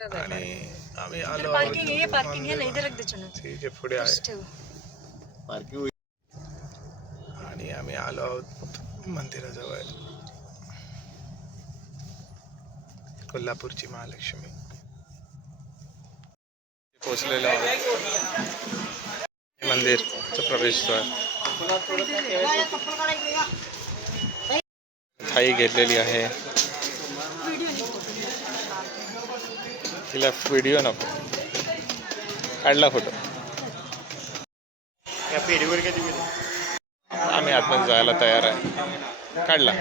आणि आम्ही आलो पार्किंग आहे, पार्किंग है ना, इधर रख दे चलो. जे पुढे आहे ठेव. पार्किंग आणि आम्ही आलो आहोत मंदिराजवळ. कोल्हापूरची महालक्ष्मी पोचलेलो आहोत. मंदिरचं प्रवेशद्वार. थाळी घेतलेली आहे. तिला व्हिडिओ नको, काढला फोटो. आम्ही आतमध्ये जायला तयार आहे. काढला.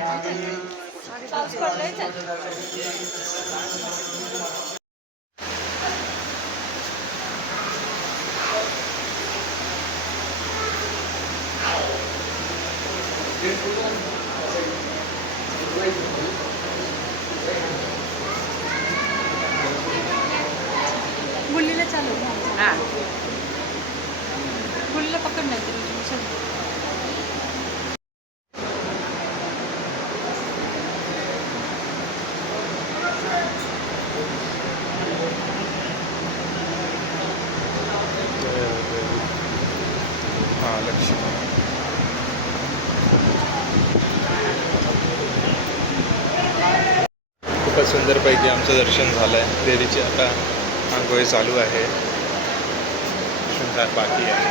गुल्लीला चालू. हां, गुल्लीला पकड नाही तर महालक्ष्मी. खूपच सुंदरपैकी आमचं दर्शन झालं आहे. देवीची आता आंघोळी चालू आहे. शृंगार बाकी आहे.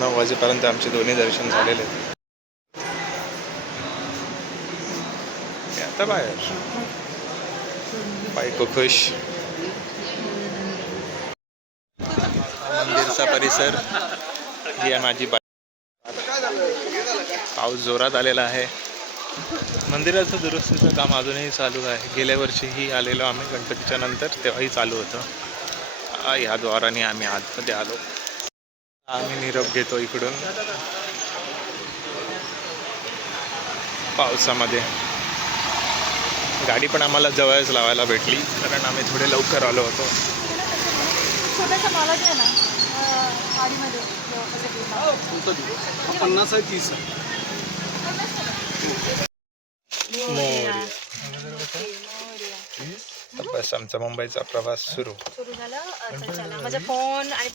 9 वाजेपर्यंत आमचे दोन्ही दर्शन झालेले आहेत. आता बाहेर बायको खुश. मंदिरचा परिसर ही आहे माझी बाईक. पाऊस जोरात आलेला आहे. मंदिराचं दुरुस्तीचं काम अजूनही चालू आहे. गेल्या वर्षीही आलेलो आम्ही गणपतीच्या नंतर, तेव्हाही चालू होतं. ह्या द्वाराने आम्ही आतमध्ये आलो. आम्ही निरोप घेतो इकडून पावसामध्ये. गाडी पण आम्हाला जवळच लावायला भेटली, कारण आम्ही थोडे लवकर आलो होतो. छोटासा माला द्या ना गाडीमध्ये. 50 आहे 30 बस आमचा मुंबईचा प्रवास सुरू झाला. चला माझा फोन आणि